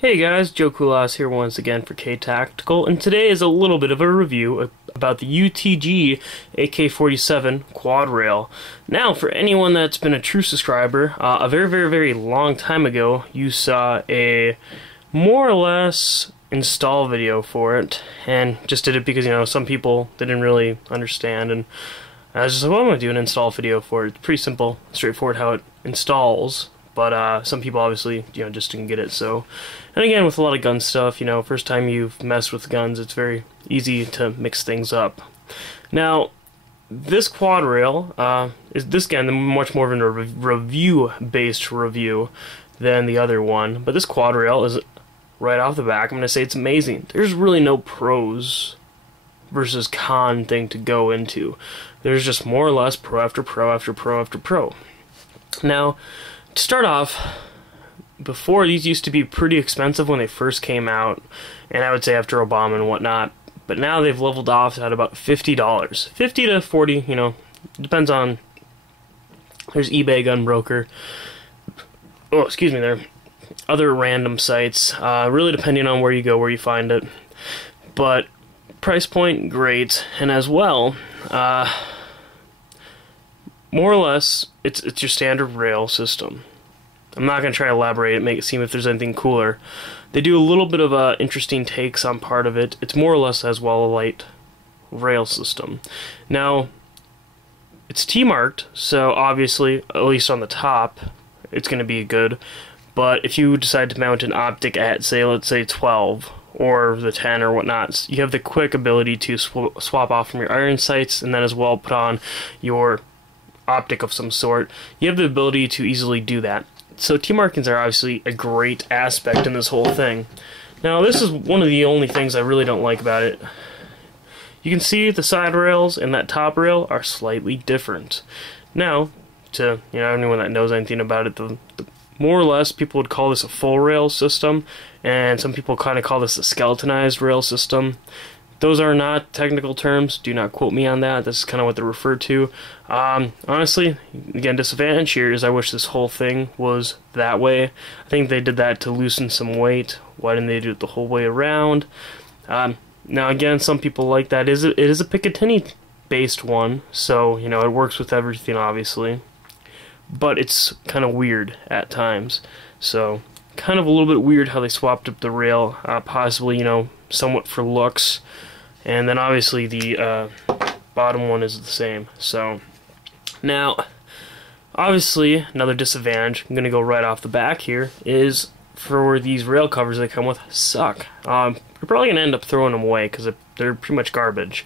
Hey guys, Joe Kulas here once again for K-Tactical, and today is a little bit of a review about the UTG AK-47 quad rail. Now, for anyone that's been a true subscriber, a very long time ago, you saw a more or less install video for it, and just did it because, you know, some people didn't really understand, and I was just like, well, I'm going to do an install video for it. It's pretty simple, straightforward how it installs. But some people obviously, you know, just didn't get it. So, and again, with a lot of gun stuff, you know, first time you've messed with guns, it's very easy to mix things up. Now, this quad rail is this again much more of a review-based review than the other one. But this quad rail is right off the back. I'm going to say it's amazing. There's really no pros versus con thing to go into. There's just more or less pro after pro after pro after pro. Now, to start off, before these used to be pretty expensive when they first came out, and I would say after Obama and whatnot, but now they've leveled off at about $50. $50 to $40, you know, depends on, there's eBay, Gunbroker, oh, excuse me, there are other random sites, really depending on where you go, where you find it, but price point, great, and as well, more or less, it's your standard rail system. I'm not going to try to elaborate it, make it seem if there's anything cooler. They do a little bit of interesting takes on part of it. It's more or less as well a light rail system. Now, it's T-marked, so obviously, at least on the top, it's going to be good. But if you decide to mount an optic at, say, let's say 12, or the 10 or whatnot, you have the quick ability to swap off from your iron sights, and then as well put on your optic of some sort. You have the ability to easily do that. So T-markings are obviously a great aspect in this whole thing. Now this is one of the only things I really don't like about it. You can see the side rails and that top rail are slightly different. Now, to anyone that knows anything about it, the more or less people would call this a full rail system, and some people kind of call this a skeletonized rail system. Those are not technical terms. Do not quote me on that. This is kind of what they're referred to. Honestly, again, disadvantage here is I wish this whole thing was that way. I think they did that to loosen some weight. Why didn't they do it the whole way around? Now, again, some people like that. It is a Picatinny-based one, so, you know, it works with everything, obviously. But it's kind of weird at times. So, kind of a little bit weird how they swapped up the rail, possibly, you know, somewhat for looks. And then obviously the bottom one is the same. So now, obviously, another disadvantage, I'm going to go right off the back here, is for these rail covers they come with suck. You're probably going to end up throwing them away because they're pretty much garbage.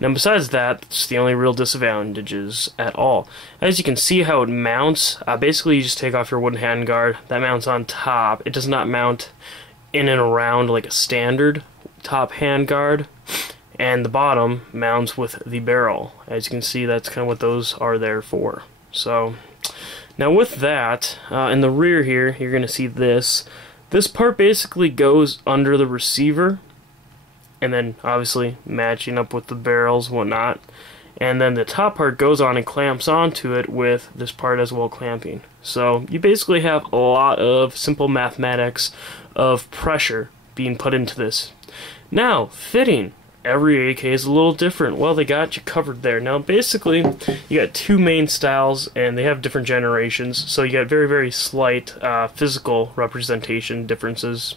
Now besides that, it's the only real disadvantages at all. As you can see how it mounts, basically you just take off your wooden handguard, that mounts on top. It does not mount in and around like a standard top handguard, and the bottom mounts with the barrel. As you can see, that's kind of what those are there for. So now with that, in the rear here, you're going to see this part basically goes under the receiver, and then obviously matching up with the barrels and whatnot, and then the top part goes on and clamps onto it with this part as well clamping. So you basically have a lot of simple mathematics of pressure being put into this. Now, fitting. Every AK is a little different. Well, they got you covered there. Now, basically, you got two main styles, and they have different generations, so you got very slight physical representation differences.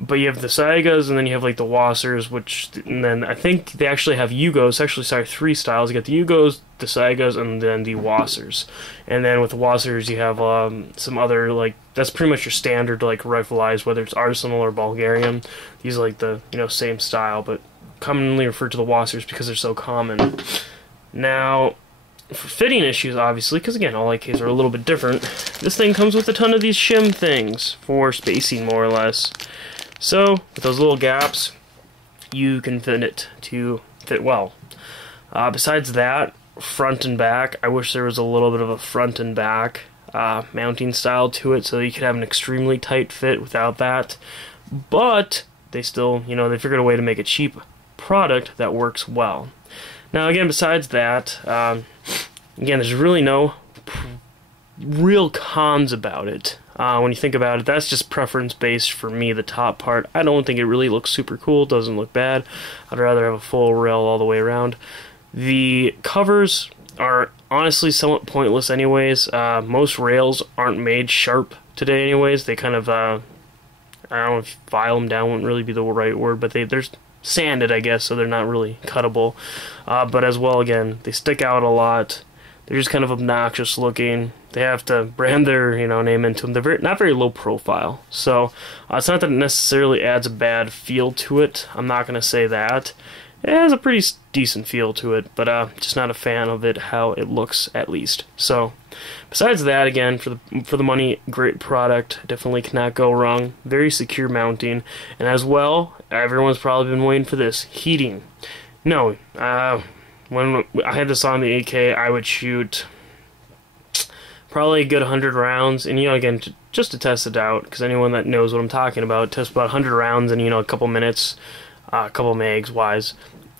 But you have the Saigas, and then you have like the Wassers, and then I think they actually have Yugos. Actually, sorry, three styles. You got the Yugos, the Saigas, and then the Wassers. And then with the Wassers, you have some other, like, that's pretty much your standard, like, rifleized, whether it's Arsenal or Bulgarian. These are like the, same style, but commonly referred to the Wassers because they're so common. Now, for fitting issues, obviously, because again, all AKs are a little bit different, this thing comes with a ton of these shim things for spacing, more or less. So, with those little gaps, you can fit it to fit well. Besides that, front and back, I wish there was a little bit of a front and back mounting style to it so you could have an extremely tight fit without that. But they still, they figured a way to make a cheap product that works well. Now, again, besides that, again, there's really no real cons about it. When you think about it, that's just preference based for me, the top part. I don't think it really looks super cool, doesn't look bad. I'd rather have a full rail all the way around. The covers are honestly somewhat pointless anyways. Most rails aren't made sharp today anyways. They kind of, I don't know if file them down wouldn't really be the right word, but they're sanded, I guess, so they're not really cuttable. But as well, again, they stick out a lot. They're just kind of obnoxious looking. They have to brand their, name into them. They're not very low profile. So it's not that it necessarily adds a bad feel to it. I'm not going to say that. It has a pretty decent feel to it, but just not a fan of it, how it looks at least. So besides that, again, for the money, great product. Definitely cannot go wrong. Very secure mounting. And as well, everyone's probably been waiting for this. Heating. No, when I had this on the 8K, I would shoot probably a good 100 rounds, and again, just to test it out, because anyone that knows what I'm talking about, test about 100 rounds in a couple minutes, a couple megs wise,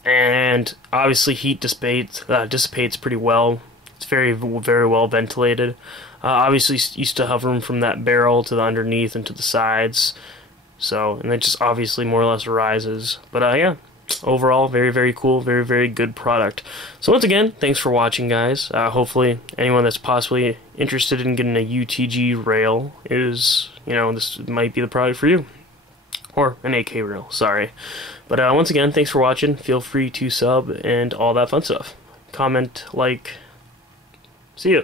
and obviously heat dissipates pretty well. It's very, very well ventilated. Obviously, you still have room from that barrel to the underneath and to the sides, so, and it just obviously more or less rises. But yeah. Overall, very, very cool, very, very good product. So once again, thanks for watching, guys. Hopefully, anyone that's possibly interested in getting a UTG rail is, this might be the product for you. Or an AK rail, sorry. But once again, thanks for watching. Feel free to sub and all that fun stuff. Comment, like. See ya.